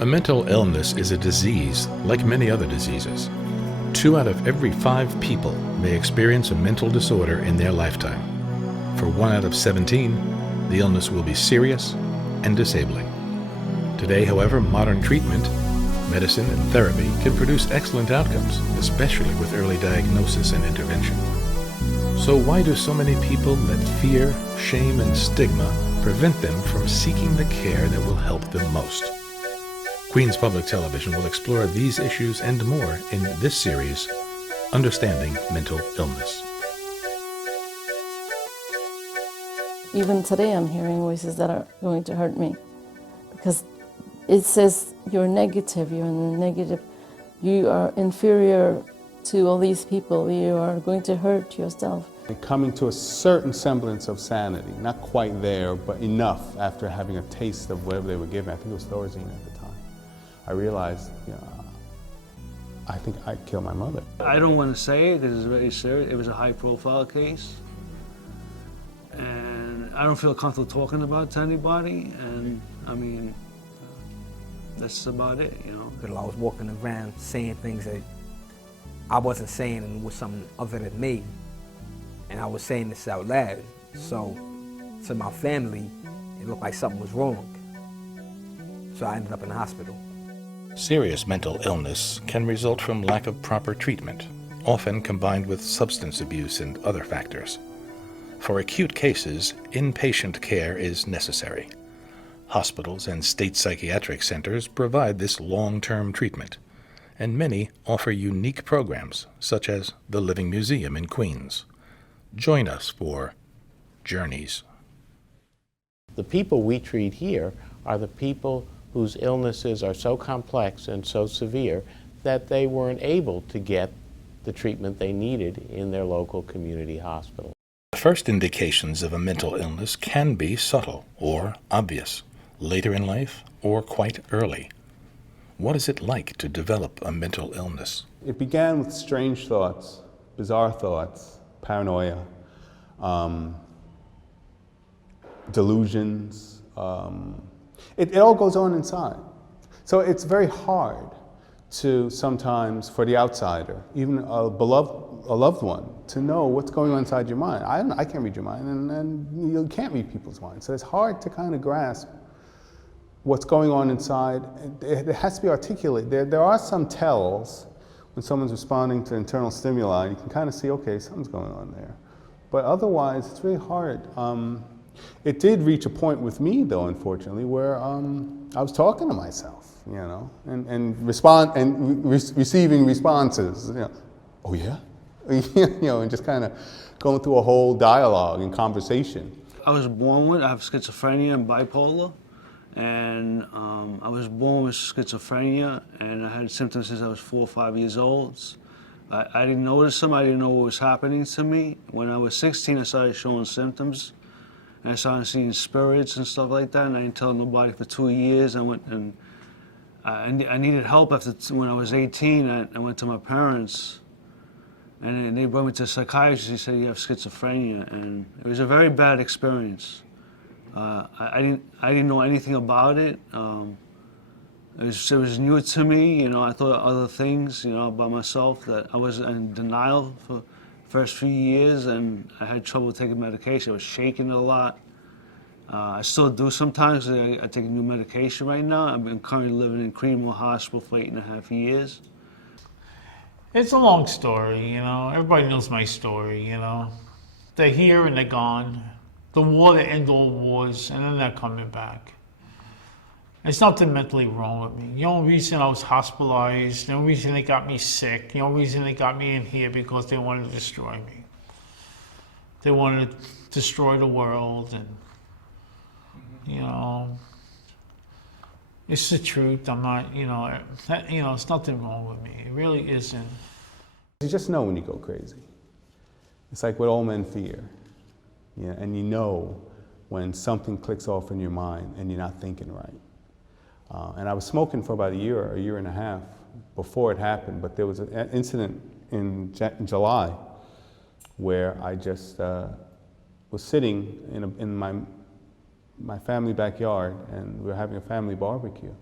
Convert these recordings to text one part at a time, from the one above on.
A mental illness is a disease like many other diseases. 2 out of every 5 people may experience a mental disorder in their lifetime. For 1 out of 17, the illness will be serious and disabling. Today, however, modern treatment, medicine, and therapy can produce excellent outcomes, especially with early diagnosis and intervention. So why do so many people let fear, shame, and stigma prevent them from seeking the care that will help them most? Queens Public Television will explore these issues and more in this series, Understanding Mental Illness. Even today I'm hearing voices that are going to hurt me because it says you're negative, you're in the negative, you are inferior to all these people, you are going to hurt yourself. Coming to a certain semblance of sanity, not quite there, but enough after having a taste of whatever they were given. I think it was Thorazine at the time. I realized, I think I killed my mother. I don't want to say it because it's very serious. It was a high-profile case. And I don't feel comfortable talking about it to anybody. And, I mean, that's about it, Because I was walking around saying things that I wasn't saying and was something other than me. And I was saying this out loud. So, to my family, it looked like something was wrong. So I ended up in the hospital. Serious mental illness can result from lack of proper treatment, often combined with substance abuse and other factors. For acute cases, inpatient care is necessary. Hospitals and state psychiatric centers provide this long-term treatment, and many offer unique programs, such as the Living Museum in Queens. Join us for Journeys. The people we treat here are the people whose illnesses are so complex and so severe that they weren't able to get the treatment they needed in their local community hospital. The first indications of a mental illness can be subtle or obvious, later in life or quite early. What is it like to develop a mental illness? It began with strange thoughts, bizarre thoughts, paranoia, delusions. It all goes on inside. So it's very hard to sometimes, for the outsider, even a loved one, to know what's going on inside your mind. I can't read your mind, and you can't read people's minds. So it's hard to kind of grasp what's going on inside. It has to be articulated. There are some tells when someone's responding to internal stimuli. You can kind of see, okay, something's going on there. But otherwise, it's really hard. It did reach a point with me, though, unfortunately, where I was talking to myself, and receiving responses. Oh yeah, and just kind of going through a whole dialogue and conversation. I was born with, I have schizophrenia and bipolar, and I was born with schizophrenia, and I had symptoms since I was 4 or 5 years old. I didn't notice them, I didn't know what was happening to me. When I was 16, I started showing symptoms. And I started seeing spirits and stuff like that, and I didn't tell nobody for 2 years. I went and I needed help when I was 18. I went to my parents, and they brought me to a psychiatrist. He said, you have schizophrenia, and it was a very bad experience. I didn't know anything about it. It was new to me. I thought other things, about myself, that I was in denial for first few years, and I had trouble taking medication. I was shaking a lot. I still do sometimes. I take a new medication right now. I've been currently living in Creedmoor Hospital for 8.5 years. It's a long story, Everybody knows my story, They're here and they're gone. The war that ends all wars, and then they're coming back. There's nothing mentally wrong with me. The only reason I was hospitalized, the only reason they got me sick, the only reason they got me in here because they wanted to destroy me. They wanted to destroy the world, and, it's the truth. I'm not, it's nothing wrong with me. It really isn't. You just know when you go crazy. It's like what all men fear. And you know when something clicks off in your mind and you're not thinking right. And I was smoking for about a year and a half before it happened, but there was an incident in July where I just was sitting in my family backyard, and we were having a family barbecue.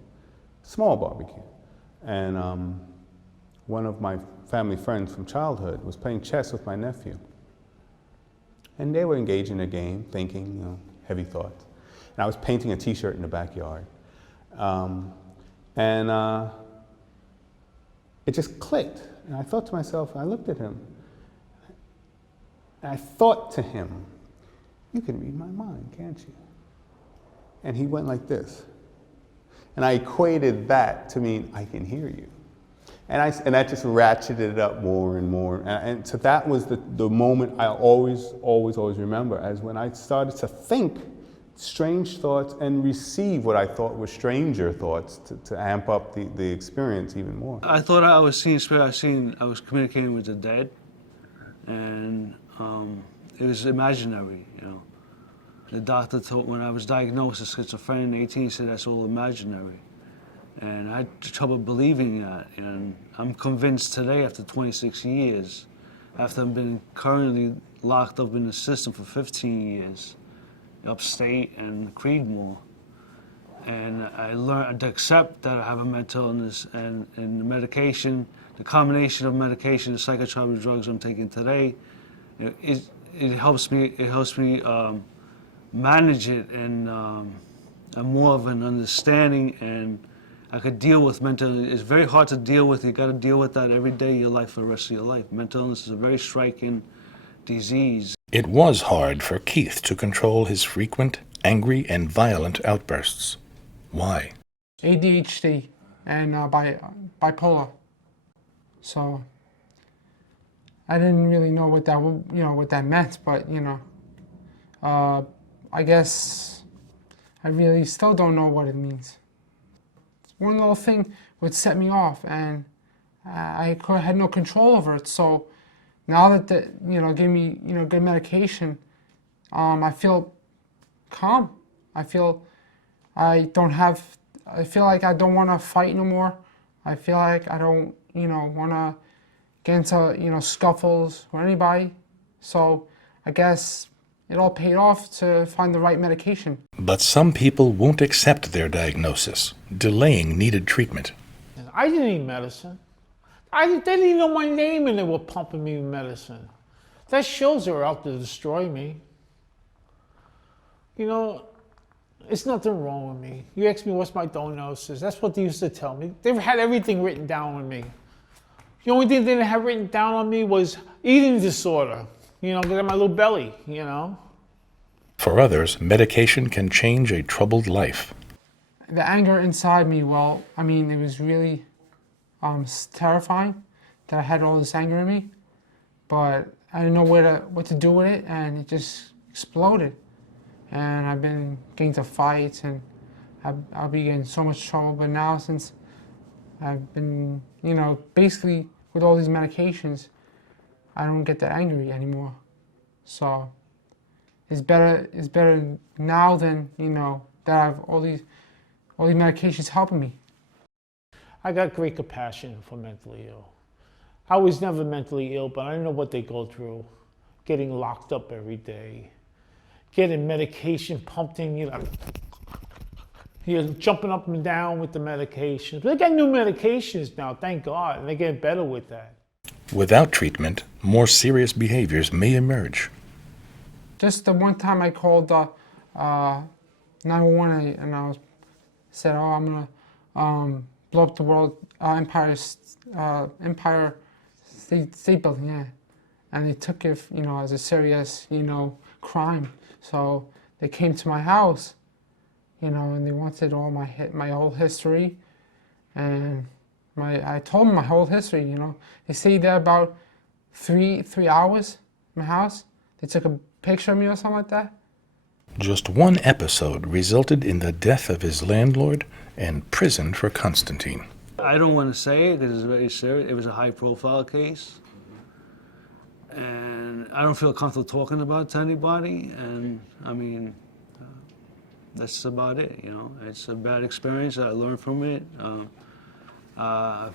small barbecue. And one of my family friends from childhood was playing chess with my nephew. And they were engaged in a game, thinking, you know, heavy thoughts. And I was painting a t-shirt in the backyard. It just clicked. And I thought to myself, I looked at him, and I thought to him, you can read my mind, can't you? And he went like this. And I equated that to mean, I can hear you. And that just ratcheted it up more and more. And so that was the moment I always remember, as when I started to think strange thoughts and receive what I thought were stranger thoughts to amp up the experience even more. I thought I was seeing spirit. I was communicating with the dead, and it was imaginary, you know. The doctor told, when I was diagnosed with schizophrenia in 18, he said that's all imaginary. And I had trouble believing that, and I'm convinced today, after 26 years, after I've been currently locked up in the system for 15 years, upstate and Creedmoor, and I learned to accept that I have a mental illness, and the medication, the combination of medication and psychotropic drugs I'm taking today, it helps me manage it, and I'm more of an understanding, and I could deal with mental illness. It's very hard to deal with. You got to deal with that every day of your life for the rest of your life. Mental illness is a very striking disease. It was hard for Keith to control his frequent, angry, and violent outbursts. Why? ADHD and bipolar. So I didn't really know what that meant, but I guess I really still don't know what it means. One little thing would set me off, and I had no control over it. So now that give me good medication, I feel calm. I feel like I don't want to fight no more. I feel like I don't want to get into scuffles with anybody. So I guess it all paid off to find the right medication. But some people won't accept their diagnosis, delaying needed treatment. I didn't need medicine. They didn't even know my name, and they were pumping me with medicine. That shows they were out to destroy me. You know, it's nothing wrong with me. You ask me what's my diagnosis, that's what they used to tell me. They've had everything written down on me. The only thing they didn't have written down on me was eating disorder. Because of my little belly, For others, medication can change a troubled life. The anger inside me, it was really terrifying that I had all this anger in me, but I didn't know what to do with it, and it just exploded. And I've been getting into fights, and I'll be getting so much trouble. But now, since I've been, basically with all these medications, I don't get that angry anymore. So it's better now than, that I have all these medications helping me. I got great compassion for mentally ill. I was never mentally ill, but I know what they go through. Getting locked up every day, getting medication pumped in you, you're jumping up and down with the medications. They got new medications now, thank God, and they're getting better with that. Without treatment, more serious behaviors may emerge. Just the one time I called 911 and I said, I'm gonna blow up the World Empire State Building, yeah. And they took it, as a serious, crime. So they came to my house, and they wanted all my whole history, and I told them my whole history. They stayed there about three hours in my house. They took a picture of me or something like that. Just one episode resulted in the death of his landlord and prison for Constantine. I don't want to say it because it's very serious. It was a high-profile case, and I don't feel comfortable talking about it to anybody. And that's about it. It's a bad experience. I learned from it. I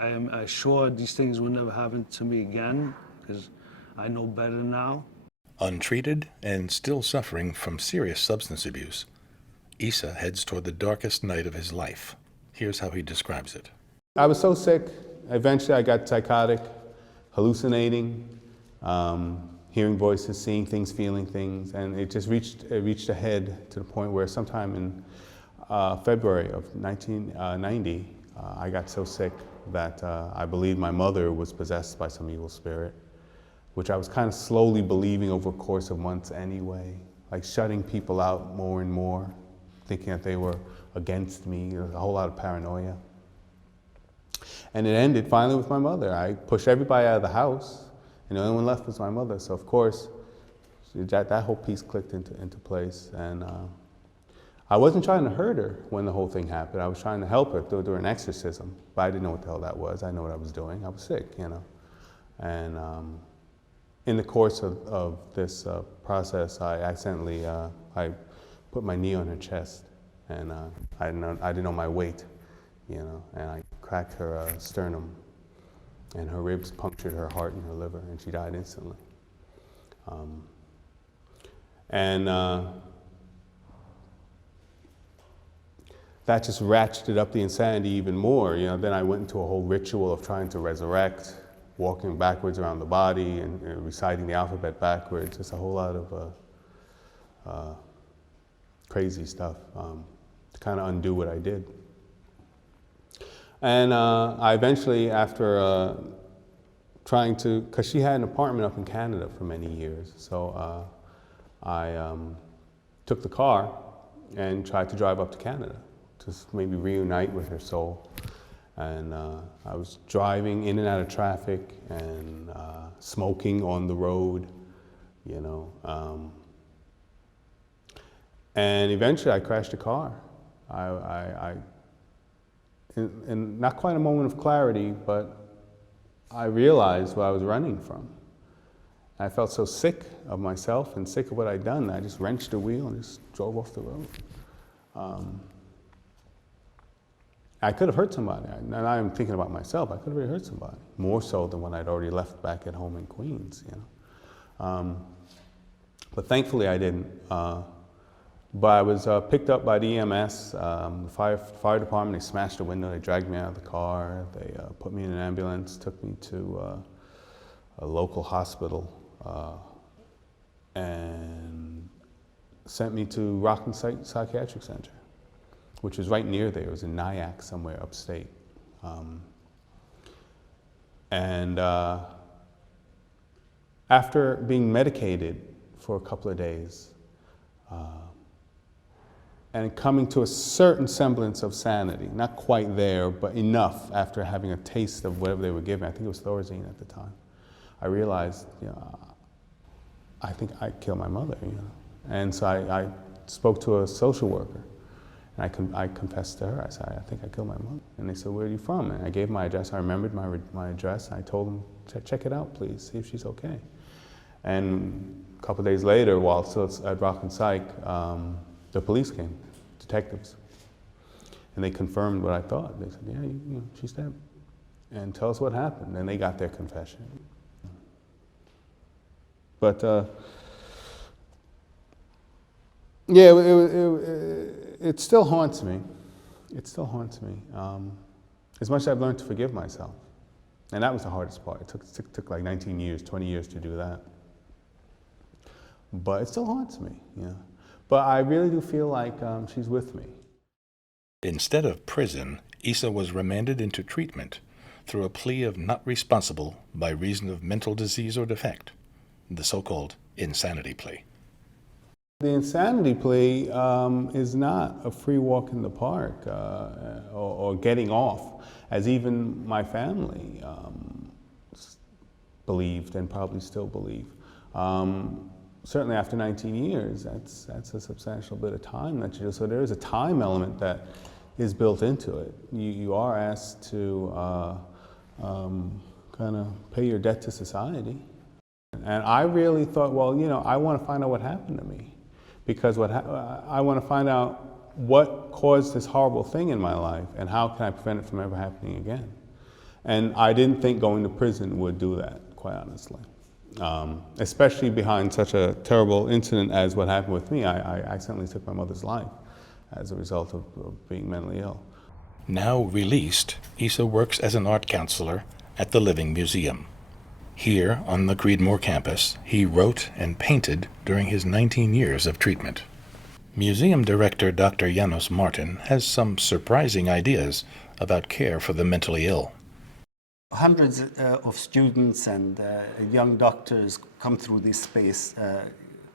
am assured these things will never happen to me again because I know better now. Untreated and still suffering from serious substance abuse, Issa heads toward the darkest night of his life. Here's how he describes it. I was so sick, eventually I got psychotic, hallucinating, hearing voices, seeing things, feeling things, and it just reached a head to the point where sometime in February of 1990, I got so sick that I believed my mother was possessed by some evil spirit, which I was kind of slowly believing over a course of months anyway, like shutting people out more and more, thinking that they were against me. There was a whole lot of paranoia. And it ended finally with my mother. I pushed everybody out of the house, and the only one left was my mother. So of course, that whole piece clicked into place. And I wasn't trying to hurt her when the whole thing happened. I was trying to help her do an exorcism, but I didn't know what the hell that was. I didn't know what I was doing. I was sick, you know. And in the course of this process, I accidentally I put my knee on her chest, and I didn't know my weight, you know, and I cracked her sternum, and her ribs punctured her heart and her liver, and she died instantly. That just ratcheted up the insanity even more. You know, then I went into a whole ritual of trying to resurrect, walking backwards around the body and reciting the alphabet backwards. Just a whole lot of crazy stuff to kind of undo what I did. And I eventually, after trying to, because she had an apartment up in Canada for many years, so I took the car and tried to drive up to Canada to maybe reunite with her soul. And I was driving in and out of traffic and smoking on the road, you know. And eventually I crashed a car. In not quite a moment of clarity, but I realized what I was running from. I felt so sick of myself and sick of what I'd done that I just wrenched the wheel and just drove off the road. I could have hurt somebody. Now I'm thinking about myself. I could have really hurt somebody, more so than when I'd already left back at home in Queens, you know. But thankfully I didn't. But I was picked up by the EMS, the fire department. They smashed the window, they dragged me out of the car, they put me in an ambulance, took me to a local hospital, and sent me to Rockland Psychiatric Center, which was right near there. It was in Nyack, somewhere upstate. After being medicated for a couple of days, and coming to a certain semblance of sanity, not quite there, but enough after having a taste of whatever they were giving. I think it was Thorazine at the time. I realized, you know, I think I killed my mother, you know. And so I spoke to a social worker, and I confessed to her. I said, I think I killed my mother. And they said, where are you from? And I gave my address. I remembered my address, and I told them, check it out, please, see if she's okay. And a couple of days later, while still at Rockland Psych, the police came, detectives, and they confirmed what I thought. They said, yeah, you know, she's dead. And tell us what happened. And they got their confession. But yeah, it still haunts me. It still haunts me. As much as I've learned to forgive myself. And that was the hardest part. It took like 19 years, 20 years to do that. But it still haunts me, you know. But I really do feel like she's with me. Instead of prison, Issa was remanded into treatment through a plea of not responsible by reason of mental disease or defect, the so-called insanity plea. The insanity plea is not a free walk in the park or getting off, as even my family believed and probably still believe. Certainly after 19 years, that's a substantial bit of time that you do. So there is a time element that is built into it. You are asked to kind of pay your debt to society. And I really thought, well, you know, I want to find out what happened to me, because I want to find out what caused this horrible thing in my life and how can I prevent it from ever happening again. And I didn't think going to prison would do that, quite honestly. Especially behind such a terrible incident as what happened with me. I accidentally took my mother's life. as a result of being mentally ill. Now released, Issa works as an art counselor at the Living Museum. Here, on the Creedmoor campus, he wrote and painted during his 19 years of treatment. Museum director Dr. Janos Marton has some surprising ideas about care for the mentally ill. Hundreds of students and young doctors come through this space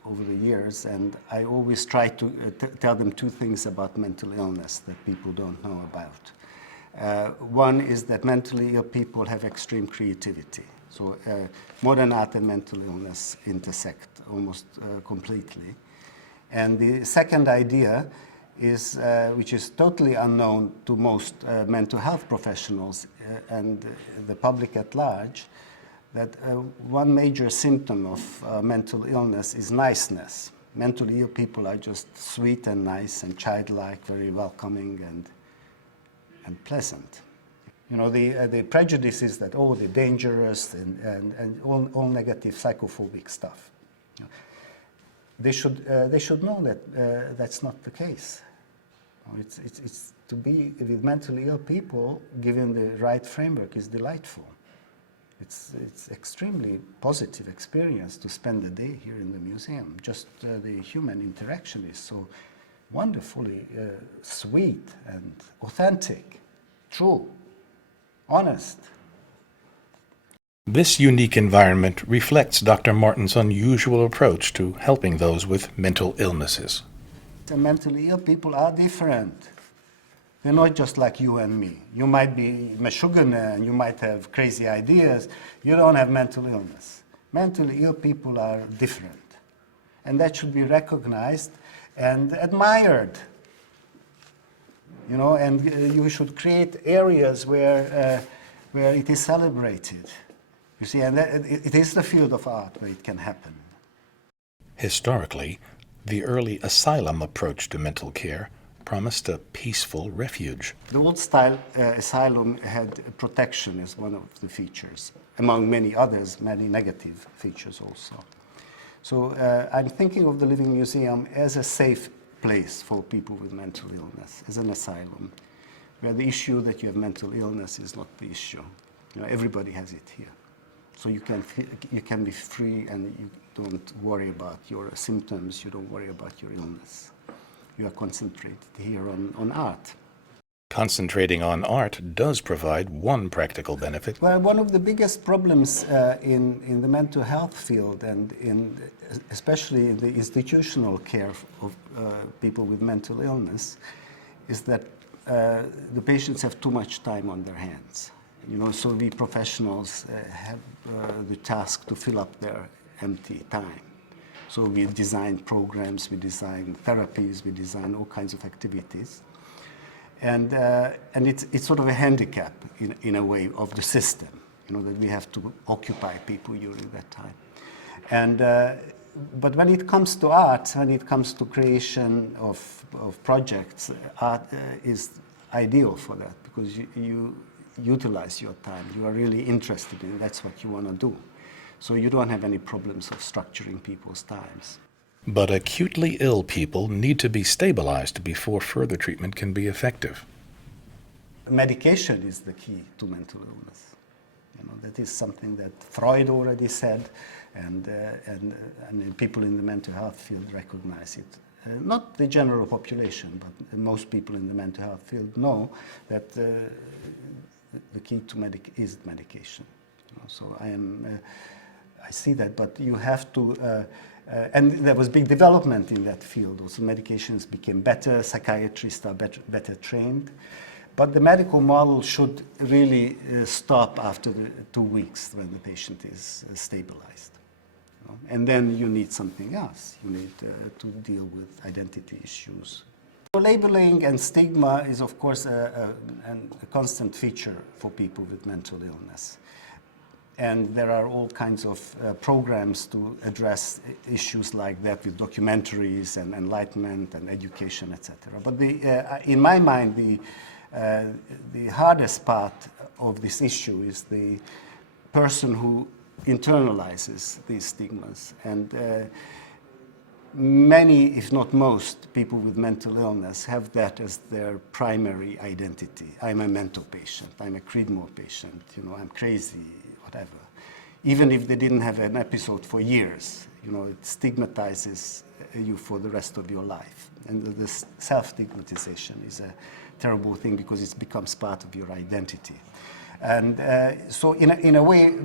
over the years, and I always try to tell them two things about mental illness that people don't know about. One is that mentally ill people have extreme creativity. So modern art and mental illness intersect almost completely. And the second idea is, which is totally unknown to most mental health professionals and the public at large, that one major symptom of mental illness is niceness. Mentally ill people are just sweet and nice and childlike, very welcoming and pleasant. You know, the prejudice is that, oh, they're dangerous and all negative psychophobic stuff. You know, they should know that that's not the case. It's to be with mentally ill people, given the right framework, is delightful. It's extremely positive experience to spend a day here in the museum. Just the human interaction is so wonderfully sweet and authentic, true, honest. This unique environment reflects Dr. Marton's unusual approach to helping those with mental illnesses. The mentally ill people are different. They're not just like you and me. You might be Meshuggah and you might have crazy ideas. You don't have mental illness. Mentally ill people are different. And that should be recognized and admired. You know, and you should create areas where it is celebrated. You see, and it is the field of art where it can happen. Historically, the early asylum approach to mental care promised a peaceful refuge. The old-style asylum had protection as one of the features, among many others, many negative features also. So I'm thinking of the Living Museum as a safe place for people with mental illness, as an asylum, where the issue that you have mental illness is not the issue. You know, everybody has it here. So you can be free and you don't worry about your symptoms, you don't worry about your illness. You are concentrated here on art. Concentrating on art does provide one practical benefit. Well, one of the biggest problems in the mental health field and especially in the institutional care of people with mental illness is that the patients have too much time on their hands. You know, so we professionals have the task to fill up their empty time. So we design programs, we design therapies, we design all kinds of activities. And it's sort of a handicap in a way of the system, you know, that we have to occupy people during that time. And, but when it comes to art, when it comes to creation of projects, art is ideal for that because you utilize your time. You are really interested in it. That's what you want to do. So you don't have any problems of structuring people's times. But acutely ill people need to be stabilized before further treatment can be effective. Medication is the key to mental illness. You know, that is something that Freud already said, and people in the mental health field recognize it. Not the general population, but most people in the mental health field know that the key to is medication. You know, so I see that, but you have to, and there was big development in that field. Also, medications became better, psychiatrists are better trained, but the medical model should really stop after the 2 weeks when the patient is stabilized. You know? And then you need something else. You need to deal with identity issues. Labeling and stigma is, of course, a constant feature for people with mental illness. And there are all kinds of programs to address issues like that with documentaries and enlightenment and education, etc. But in my mind, the hardest part of this issue is the person who internalizes these stigmas. And many, if not most, people with mental illness have that as their primary identity. I'm a mental patient, I'm a Creedmoor patient, you know, I'm crazy, whatever. Even if they didn't have an episode for years, you know, it stigmatizes you for the rest of your life. And this self-stigmatization is a terrible thing because it becomes part of your identity. And so in a way,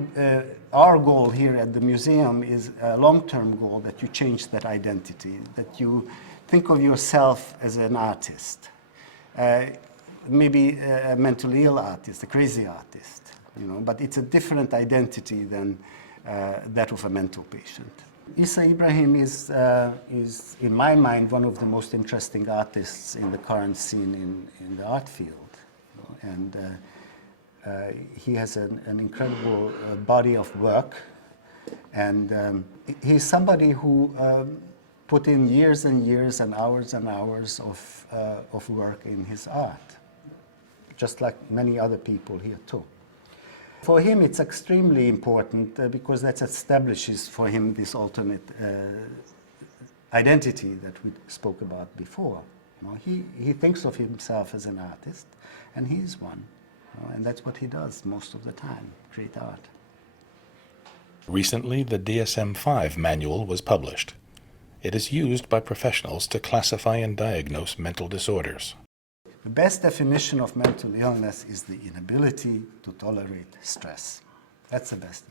our goal here at the museum is a long-term goal that you change that identity, that you think of yourself as an artist, maybe a mentally ill artist, a crazy artist, you know, but it's a different identity than that of a mental patient. Issa Ibrahim is, in my mind, one of the most interesting artists in the current scene in the art field. You know, and he has an incredible body of work, and he's somebody who put in years and years and hours of work in his art, just like many other people here too. For him, it's extremely important because that establishes for him this alternate identity that we spoke about before. You know, he thinks of himself as an artist, and he is one. You know, and that's what he does most of the time, create art. Recently, the Dsm-5 Manual was published. It is used by professionals to classify and diagnose mental disorders. The best definition of mental illness is the inability to tolerate stress. That's the best.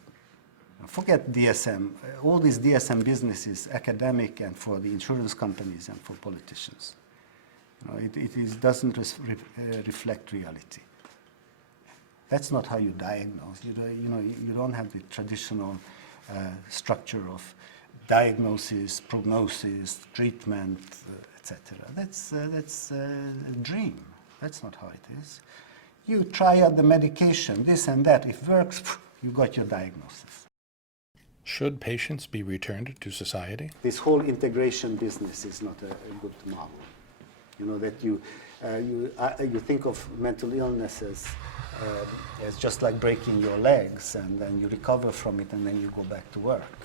Forget DSM. All these DSM business is academic and for the insurance companies and for politicians. You know, it doesn't reflect reality. That's not how you diagnose. You don't have the traditional structure of diagnosis, prognosis, treatment, etc. That's a dream. That's not how it is. You try out the medication, this and that. If it works, you got your diagnosis. Should patients be returned to society? This whole integration business is not a good model. You know that you think of mental illness as just like breaking your legs, and then you recover from it, and then you go back to work.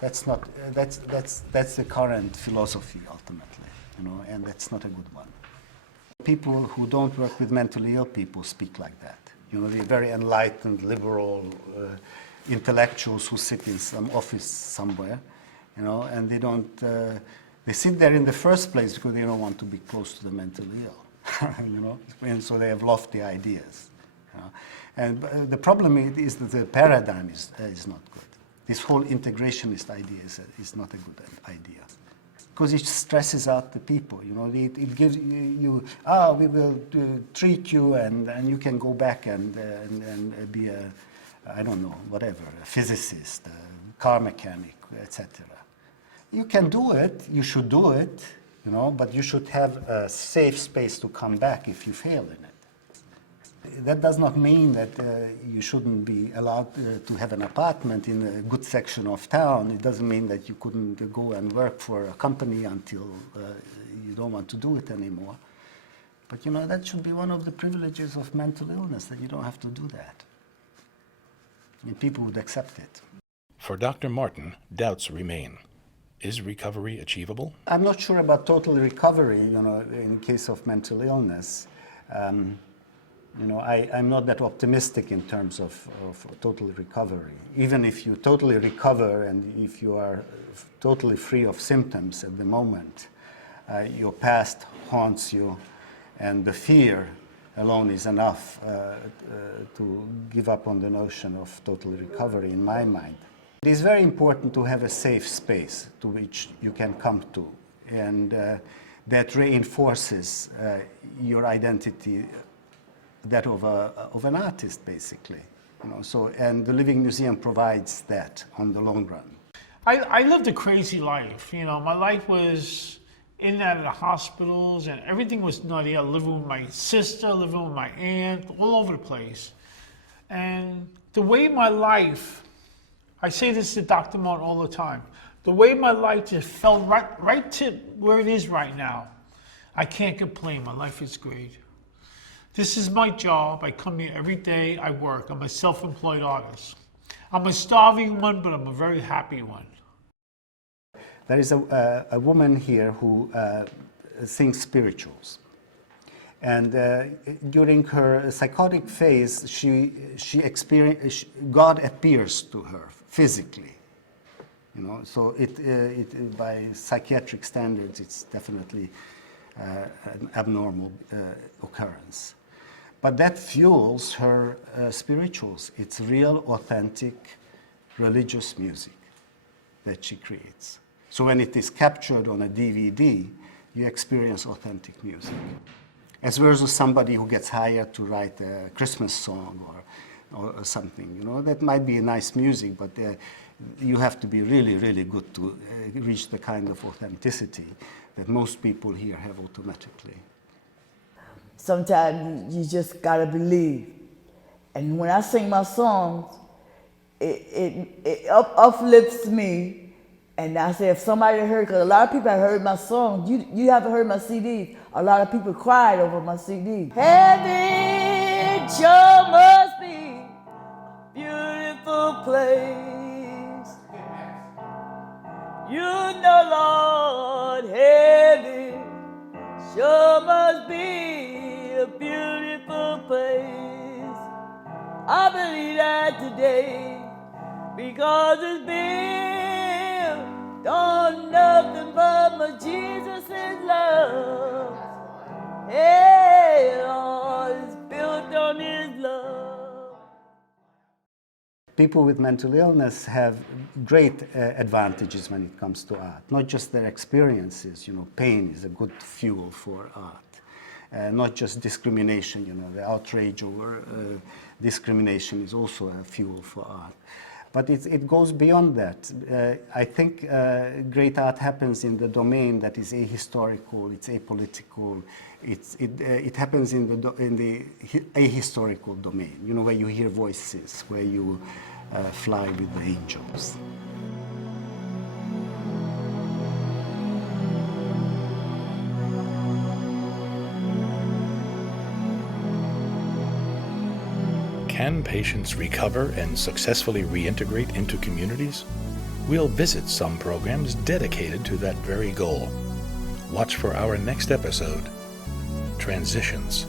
That's not. That's the current philosophy ultimately. You know, and that's not a good one. People who don't work with mentally ill people speak like that. You know, they're very enlightened, liberal intellectuals who sit in some office somewhere, you know, and they don't. They sit there in the first place because they don't want to be close to the mentally ill, you know, and so they have lofty ideas. You know? And the problem is that the paradigm is not good. This whole integrationist idea is not a good idea. Because it stresses out the people, you know. It gives you we will treat you, and you can go back and be a, I don't know, whatever, a physicist, a car mechanic, etc. You can do it, you should do it, you know, but you should have a safe space to come back if you fail in it. That does not mean that you shouldn't be allowed to have an apartment in a good section of town. It doesn't mean that you couldn't go and work for a company until you don't want to do it anymore. But you know, that should be one of the privileges of mental illness, that you don't have to do that. And people would accept it. For Dr. Marton, doubts remain. Is recovery achievable? I'm not sure about total recovery, you know, in case of mental illness. You know, I'm not that optimistic in terms of total recovery. Even if you totally recover and if you are totally free of symptoms at the moment, your past haunts you, and the fear alone is enough to give up on the notion of total recovery in my mind. It is very important to have a safe space to which you can come to, and that reinforces your identity, that of an artist, basically. You know, so, and the Living Museum provides that on the long run. I lived a crazy life. You know, my life was in and out of the hospitals, and everything was nutty. I lived with my sister, living with my aunt, all over the place. And the way my life, I say this to Dr. Marton all the time, the way my life just fell right to where it is right now, I can't complain. My life is great. This is my job. I come here every day. I work. I'm a self-employed artist. I'm a starving one, but I'm a very happy one. There is a woman here who sings spirituals. And during her psychotic phase, God appears to her physically. You know, so by psychiatric standards, it's definitely an abnormal occurrence. But that fuels her spirituals. It's real, authentic, religious music that she creates. So when it is captured on a DVD, you experience authentic music. As versus somebody who gets hired to write a Christmas song or something. You know, that might be nice music, but you have to be really, really good to reach the kind of authenticity that most people here have automatically. Sometimes you just gotta believe. And when I sing my songs, it uplifts me. And I say, if somebody heard, because a lot of people have heard my songs, you haven't heard my CDs. A lot of people cried over my CDs. Heaven sure must be a beautiful place. You know, Lord, heaven sure must be a beautiful place. I believe that today, because it's built on nothing but my Jesus' love. Hey, Lord, it's built on His love. People with mental illness have great advantages when it comes to art. Not just their experiences, you know, pain is a good fuel for art. Not just discrimination, you know, the outrage over discrimination is also a fuel for art. But it goes beyond that. I think great art happens in the domain that is ahistorical, it's apolitical, it happens in the ahistorical domain, you know, where you hear voices, where you fly with the angels. Can patients recover and successfully reintegrate into communities? We'll visit some programs dedicated to that very goal. Watch for our next episode, Transitions.